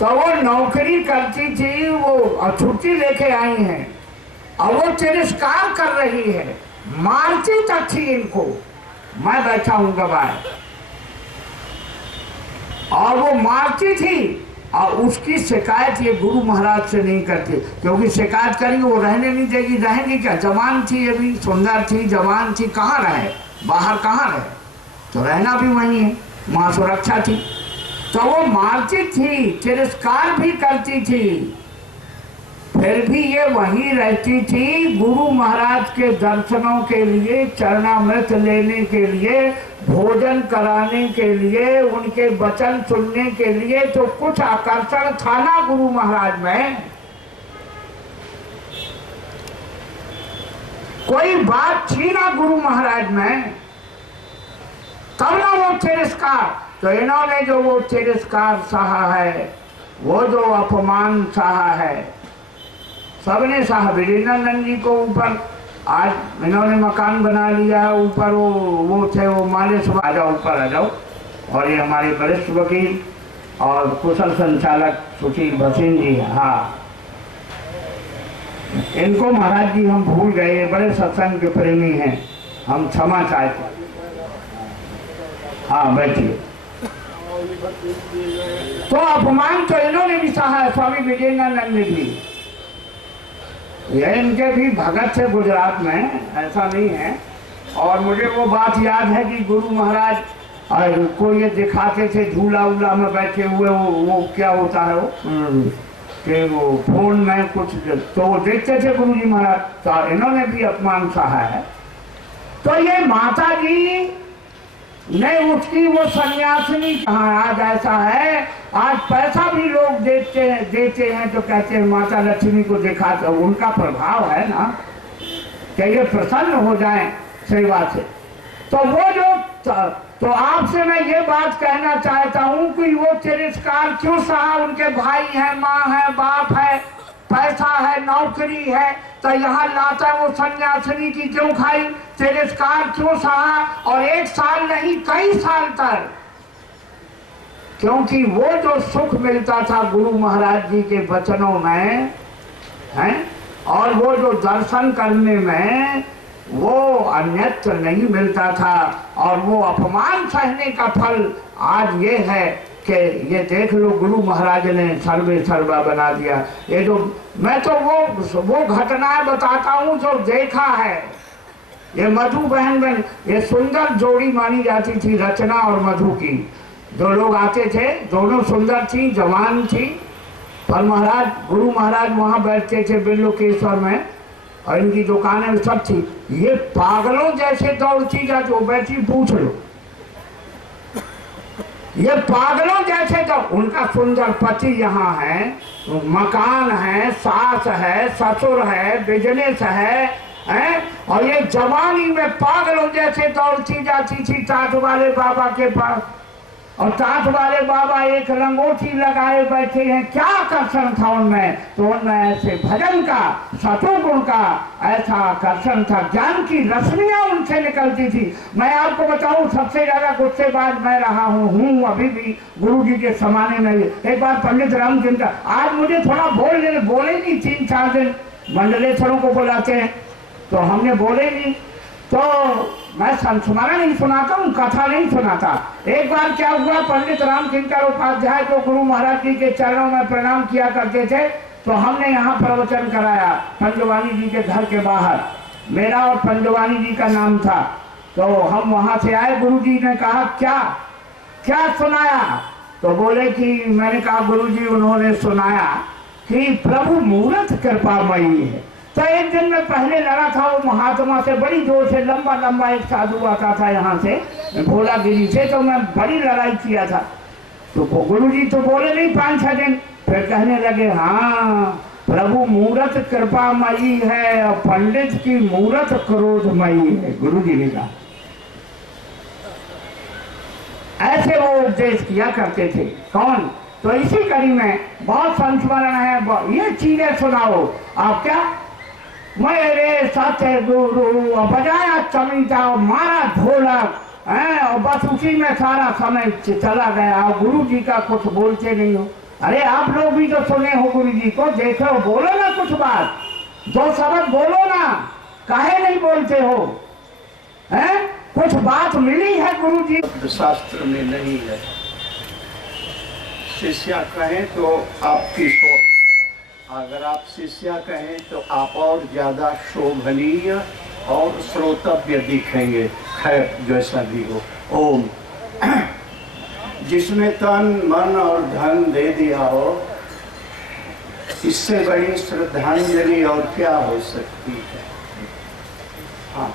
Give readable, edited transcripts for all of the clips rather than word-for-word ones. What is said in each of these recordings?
तो वो नौकरी करती थी, वो छुट्टी लेके आई हैं और वो तिरस्कार कर रही है, मारती तक थी इनको। मैं बैठा हूं गवाह, और वो मारती थी और उसकी शिकायत ये गुरु महाराज से नहीं करती, क्योंकि शिकायत करेंगे वो रहने नहीं देगी। रहेंगी क्या? जवान थी, अभी सुंदर थी, जवान थी, कहाँ रहे, बाहर कहाँ रहे, तो रहना भी वहीं है, वहाँ सुरक्षा थी। तो वो मारती थी, तिरस्कार भी करती थी, फिर भी ये वहीं रहती थी। गुरु महाराज के दर्शनों के लिए, चरणामृत लेने के लिए, भोजन कराने के लिए, उनके वचन सुनने के लिए, तो कुछ आकर्षण था ना गुरु महाराज में, कोई बात थी ना गुरु महाराज में, तब ना वो तिरस्कार। तो इन्होंने जो वो तिरस्कार सहा है, वो जो अपमान सहा है, सबने सहा। विजयनंदन जी को ऊपर आज इन्होंने मकान बना लिया है, ऊपर वो थे, वो माले सब आ जाओ, ऊपर आ जाओ। और ये हमारे वरिष्ठ वकील और कुशल संचालक सुशील भसीन जी, हाँ, इनको महाराज जी हम भूल गए, बड़े सत्संग के प्रेमी हैं, हम क्षमा चाहते। हाँ बैठिए। तो अपमान तो इन्होंने भी सहा है, स्वामी विजयनंदन ने भी। ये इनके भी भगत थे गुजरात में, ऐसा नहीं है। और मुझे वो बात याद है कि गुरु महाराज को ये दिखाते थे झूला उला में बैठे हुए, वो क्या होता है वो कि वो फोन में कुछ, तो वो देखते थे गुरु जी महाराज। तो इन्होंने भी अपमान सहा है। तो ये माता जी ने उसकी वो सन्यासिनी कहाँ, आज ऐसा है, आज पैसा भी लोग देते हैं तो कहते हैं माता लक्ष्मी को दिखाते, उनका प्रभाव है ना कि ये प्रसन्न हो जाएं सेवा से। तो वो जो, तो आपसे मैं ये बात कहना चाहता हूँ कि वो तिरस्कार क्यों सहा? उनके भाई है, माँ है, बाप है, पैसा है, नौकरी है, तो यहाँ लाता वो सन्यासिनी की क्यों खाई? तिरस्कार क्यों सहा? और एक साल नहीं, कई साल तक, क्योंकि वो जो सुख मिलता था गुरु महाराज जी के वचनों में है, और वो जो दर्शन करने में, वो अन्यत्र नहीं मिलता था। और वो अपमान सहने का फल आज ये है कि ये देख लो गुरु महाराज ने सर्वे सर्वा बना दिया। ये जो मैं तो वो घटनाएं बताता हूँ जो देखा है। ये मधु बहन बन, ये सुंदर जोड़ी मानी जाती थी, रचना और मधु की। जो लोग आते थे, दोनों सुंदर थी, जवान थी, पर महाराज, गुरु महाराज वहाँ बैठते थे बिल्लोकेश्वर में, और इनकी दुकानें सब थी। ये पागलों जैसे दौड़ती जाती, वो बैठी, पूछ लो, ये पागलों जैसे, तो उनका सुंदर पति यहाँ है, मकान है, सास है, ससुर है, बिजनेस है, और ये जवानी में पागलों जैसे दौड़ती जाती थी टाट वाले बाबा के पास। और टाट वाले बाबा एक रंगोटी लगाए बैठे हैं, क्या आकर्षण था उनमें? तो उनमें ऐसे भजन का, सतोगुण का ऐसा आकर्षण था, ज्ञान की रश्मियां उनसे निकलती थी। मैं आपको बताऊं, सबसे ज्यादा गुस्सेबाज मैं रहा हूँ अभी भी गुरु जी के समाने में। एक बार पंडित रामचंद्र का, आज मुझे थोड़ा बोले नहीं, 3-4 दिन मंडलेश्वरों को बुलाते हैं, तो हमने बोले नहीं। तो मैं संस्मरण नहीं सुनाता हूँ, कथा नहीं सुनाता। एक बार क्या हुआ, पंडित रामकिंकर उपाध्याय को गुरु महाराज जी के चरणों में प्रणाम किया करते थे, तो हमने यहाँ प्रवचन कराया पंजवानी जी के घर के बाहर। मेरा और पंजवानी जी का नाम था। तो हम वहाँ से आए, गुरु जी ने कहा क्या क्या सुनाया? तो बोले कि, मैंने कहा गुरु जी उन्होंने सुनाया कि प्रभु मूर्त कृपामयी है। तो एक दिन मैं पहले लड़ा था वो महात्मा से, बड़ी जोर से, लंबा लंबा एक साधु आता था यहाँ से भोलागिरी से, तो मैं बड़ी लड़ाई किया था। तो गुरुजी तो बोले नहीं 5-6 दिन, फिर कहने लगे हाँ प्रभु मूरत कृपामयी है और पंडित की मूरत क्रोधमयी है। गुरुजी ने कहा, ऐसे वो उपदेश किया करते थे। कौन? तो इसी कड़ी में बहुत संस्मरण है, ये चीजें सुनाओ आप। क्या? मेरे सत्य गुरु, बजाया चमीटा, मारा ढोलक, और बस उसी में सारा समय चला गया। गुरु जी का कुछ बोलते नहीं हो। अरे आप लोग भी तो सुने हो गुरु जी को, देखो बोलो ना कुछ बात, दो शब्द बोलो ना, काहे नहीं बोलते हो? हैं? कुछ बात मिली है गुरु जी? शास्त्र में नहीं है। शिष्या कहें तो आपकी सोच, अगर आप शिष्या कहें तो आप और ज्यादा शोभनीय और श्रोतव्य दिखेंगे। खैर जैसा भी हो। ओम। जिसने तन मन और धन दे दिया हो, इससे बड़ी श्रद्धांजलि और क्या हो सकती है? हाँ,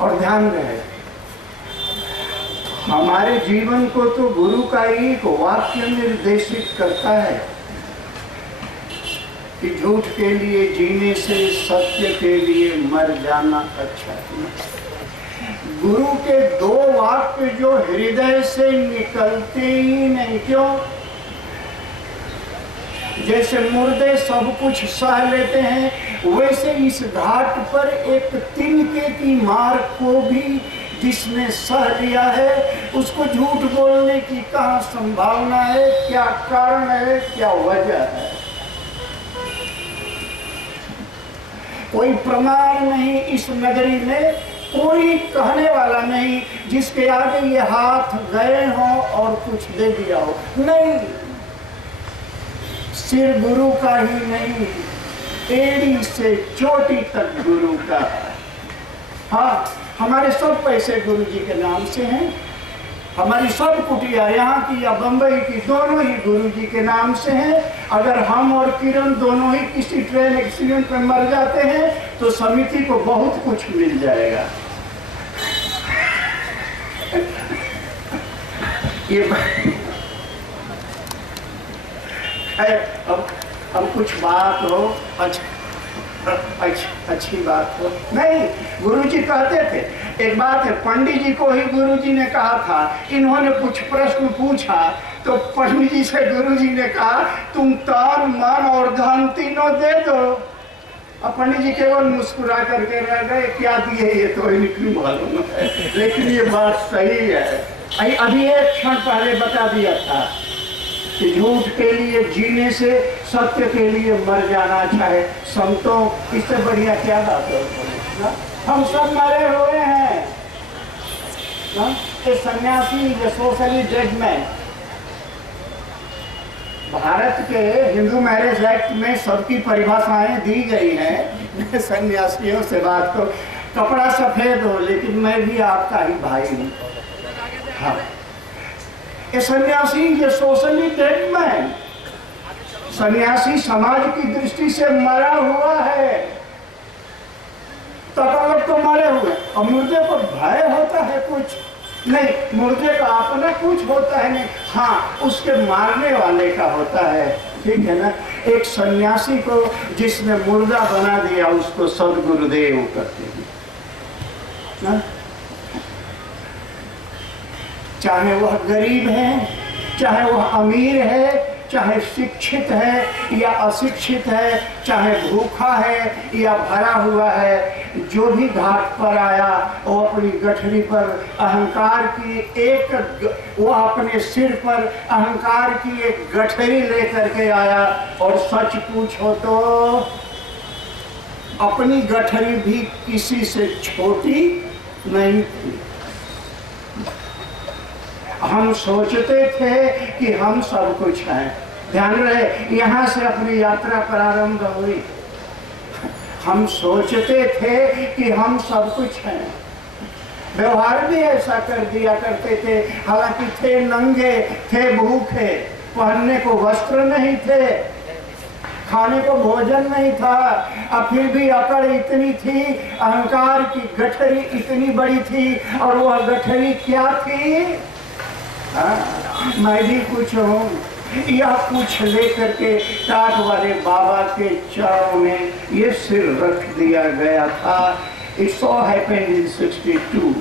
और ध्यान रहे, हमारे जीवन को तो गुरु का एक वाक्य निर्देशित करता है कि झूठ के लिए जीने से सत्य के लिए मर जाना अच्छा है। गुरु के दो वाक्य जो हृदय से निकलते ही नहीं, क्यों? जैसे मुर्दे सब कुछ सह लेते हैं, वैसे इस घाट पर एक तिनके की मार को भी जिसने सह लिया है, उसको झूठ बोलने की कहाँ संभावना है? क्या कारण है? क्या वजह है? कोई प्रमाण नहीं इस नगरी में, कोई कहने वाला नहीं जिसके आगे ये हाथ गए हो और कुछ दे दिया हो। नहीं, सिर गुरु का ही नहीं, एड़ी से चोटी तक गुरु का। हाँ, हमारे सब पैसे गुरु जी के नाम से हैं। हमारी सब कुटिया यहाँ की या बंबई की, दोनों ही गुरु जी के नाम से हैं। अगर हम और किरण दोनों ही किसी ट्रेन एक्सीडेंट में मर जाते हैं तो समिति को बहुत कुछ मिल जाएगा। ये अब कुछ बात हो, अच्छी बात हो। नहीं, गुरुजी कहते थे, एक बात है, पंडित जी को ही गुरुजी ने कहा था, इन्होंने कुछ प्रश्न पूछा तो पंडित जी से गुरुजी ने कहा तुम तन मन और धन तीनों दे दो। अब पंडित जी केवल मुस्कुरा करके रह गए, क्या दिए ये तो इनको मालूम है, लेकिन ये बात सही है। अभी एक क्षण पहले बता दिया था कि झूठ के लिए जीने से सत्य के लिए मर जाना अच्छा है। संतों, इससे बढ़िया क्या बात है? हम सब मरे हुए हैं। ये सन्यासी, ये सोशली डेड मैन। भारत के हिंदू मैरिज एक्ट में सबकी परिभाषाएं दी गई हैं। सन्यासियों से बात को, कपड़ा सफेद हो लेकिन मैं भी आपका ही भाई हूँ। हाँ, ये सन्यासी, ये सोशली डेड मैन। सन्यासी समाज की दृष्टि से मरा हुआ है। तो लोग तो मरे हुए, और मुर्दे को भय होता है कुछ नहीं, मुर्दे का अपना कुछ होता है नहीं, हाँ उसके मारने वाले का होता है। ठीक है ना? एक सन्यासी को जिसने मुर्दा बना दिया उसको सदगुरुदेव कहते हैं ना? चाहे वह गरीब है, चाहे वह अमीर है, चाहे शिक्षित है या अशिक्षित है, चाहे भूखा है या भरा हुआ है, जो भी घाट पर आया वो अपनी गठरी पर अहंकार की एक, वो अपने सिर पर अहंकार की एक गठरी लेकर के आया। और सच पूछो तो अपनी गठरी भी किसी से छोटी नहीं थी। हम सोचते थे कि हम सब कुछ हैं। ध्यान रहे, यहाँ से अपनी यात्रा प्रारंभ हुई। हम सोचते थे कि हम सब कुछ हैं। व्यवहार भी ऐसा कर दिया करते थे, हालांकि थे नंगे, थे भूखे, पहनने को वस्त्र नहीं थे, खाने को भोजन नहीं था, अब फिर भी अकड़ इतनी थी, अहंकार की गठरी इतनी बड़ी थी। और वह गठरी क्या थी? मैं भी कुछ हूँ, यह कुछ लेकर के टाट वाले बाबा के चरणों में ये सिर रख दिया गया था। It so happened in 62।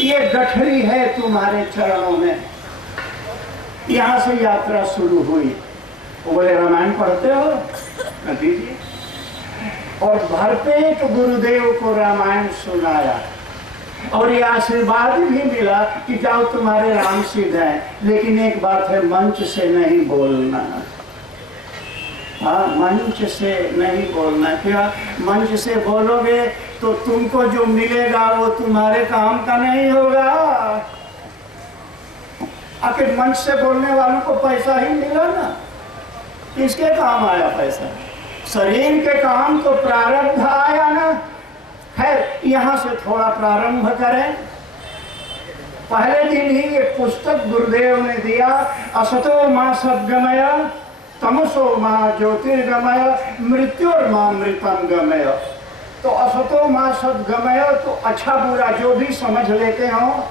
ये गठरी है तुम्हारे चरणों में। यहाँ से यात्रा शुरू हुई। वो बोले रामायण पढ़ते हो? दीजिए। और भरपेट गुरुदेव को रामायण सुनाया। और ये आशीर्वाद भी मिला कि जाओ तुम्हारे राम सिद्ध हैं। लेकिन एक बात है, मंच से नहीं बोलना। हाँ, मंच से नहीं बोलना। क्या? मंच से बोलोगे तो तुमको जो मिलेगा वो तुम्हारे काम का नहीं होगा। आखिर मंच से बोलने वालों को पैसा ही मिला ना, किसके काम आया पैसा? शरीर के काम तो प्रारब्ध आया ना। खैर, यहाँ से थोड़ा प्रारंभ करें। पहले दिन ही एक पुस्तक गुरुदेव ने दिया, असतो मां सद्गमय तमसो मां ज्योतिर्गमय मृत्योर्मामृतम गमय। तो असतो मां सद्गमय तो अच्छा बुरा जो भी समझ लेते हो,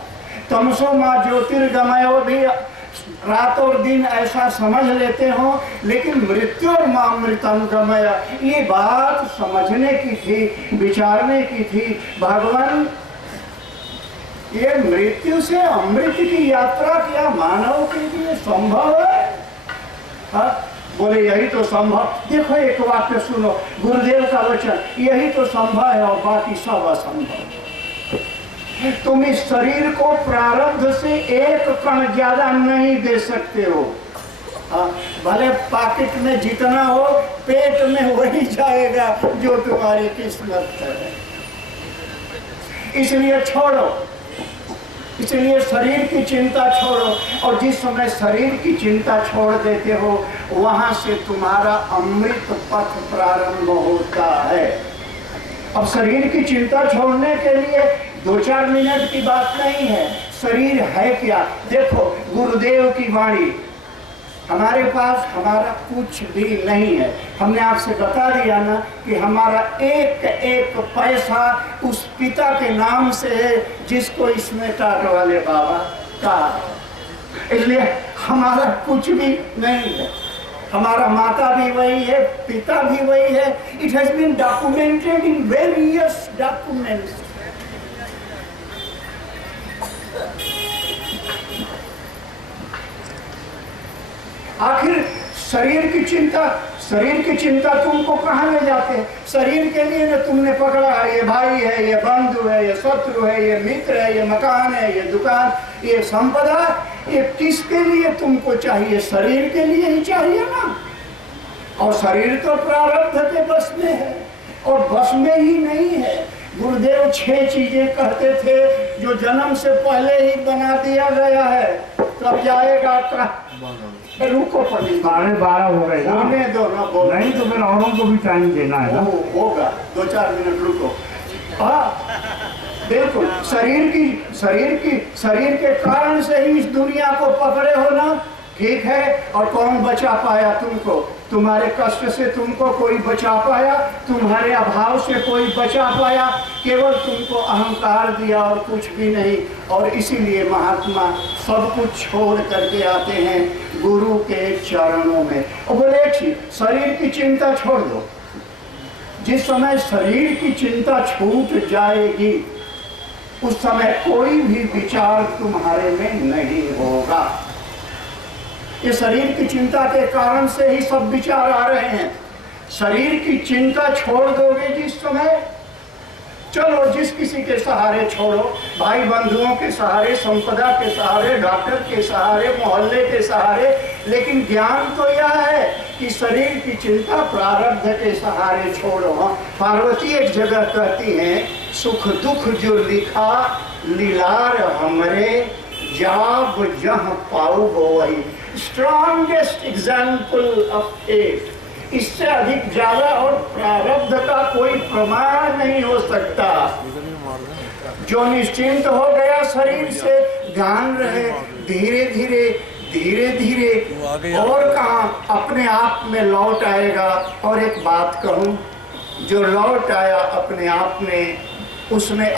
तमसो मां ज्योतिर्गमय भी रात और दिन ऐसा समझ लेते हो, लेकिन मृत्यु और मामृतम गमय ये बात समझने की थी, विचारने की थी। भगवान, ये मृत्यु से अमृत की यात्रा क्या मानव के लिए संभव है? हा? बोले यही तो संभव। देखो एक वाक्य सुनो, गुरुदेव का वचन, यही तो संभव है और बाकी सब असंभव। तुम इस शरीर को प्रारब्ध से एक कण ज्यादा नहीं दे सकते हो। भले पॉकेट में जितना हो, पेट में वही जाएगा जो तुम्हारी किस्मत है। इसलिए छोड़ो, इसलिए शरीर की चिंता छोड़ो। और जिस समय शरीर की चिंता छोड़ देते हो, वहां से तुम्हारा अमृत पथ प्रारंभ होता है। अब शरीर की चिंता छोड़ने के लिए 2-4 मिनट की बात नहीं है। शरीर है क्या? देखो, गुरुदेव की वाणी, हमारे पास हमारा कुछ भी नहीं है। हमने आपसे बता दिया ना कि हमारा एक एक पैसा उस पिता के नाम से है जिसको इसमें टाट वाले बाबा का। इसलिए हमारा कुछ भी नहीं है। हमारा माता भी वही है, पिता भी वही है। It has been documented in various documents. आखिर शरीर की चिंता तुमको कहाँ ले जाते हैं? शरीर के लिए ना तुमने पकड़ा है, ये भाई है, ये बंधु है, ये शत्रु है, ये मित्र है, ये मकान है, ये दुकान, ये संपदा, ये किसके लिए तुमको चाहिए? शरीर के लिए ही चाहिए ना। और शरीर तो प्रारब्ध के बस में है, और बस में ही नहीं है। गुरुदेव 6 चीजें कहते थे जो जन्म से पहले ही बना दिया गया है। कब जाएगा? रुको पड़ी, 12:30 हो गए ना। होने दो ना, बोल नहीं तो फिर औरों को भी टाइम देना है ना। होगा, 2-4 मिनट रुको। हाँ बिल्कुल, शरीर के कारण से ही इस दुनिया को पकड़े हो ना, ठीक है। और कौन बचा पाया तुमको? तुम्हारे कष्ट से तुमको कोई बचा पाया? तुम्हारे अभाव से कोई बचा पाया? केवल तुमको अहंकार दिया और कुछ भी नहीं। और इसीलिए महात्मा सब कुछ छोड़ करके आते हैं गुरु के चरणों में। और बोले ठीक, शरीर की चिंता छोड़ दो। जिस समय शरीर की चिंता छूट जाएगी, उस समय कोई भी विचार तुम्हारे में नहीं होगा। ये शरीर की चिंता के कारण से ही सब विचार आ रहे हैं। शरीर की चिंता छोड़ दोगे जिस समय, चलो जिस किसी के सहारे छोड़ो, भाई बंधुओं के सहारे, संपदा के सहारे, डॉक्टर के सहारे, मोहल्ले के सहारे, लेकिन ज्ञान तो यह है कि शरीर की चिंता प्रारब्ध के सहारे छोड़ो। पार्वती एक जगह कहती हैं, सुख दुख जो लिखा लीलार हमरे, जाब जह पाऊ वही। Strongest example of faith. इससे अधिक ज्यादा और प्रारब्ध का कोई प्रमाण नहीं हो सकता। जो निश्चिंत हो गया शरीर से, ध्यान रहे, धीरे धीरे और कहाँ अपने आप में लौट आएगा। और एक बात कहूँ, जो लौट आया अपने आप में, उसने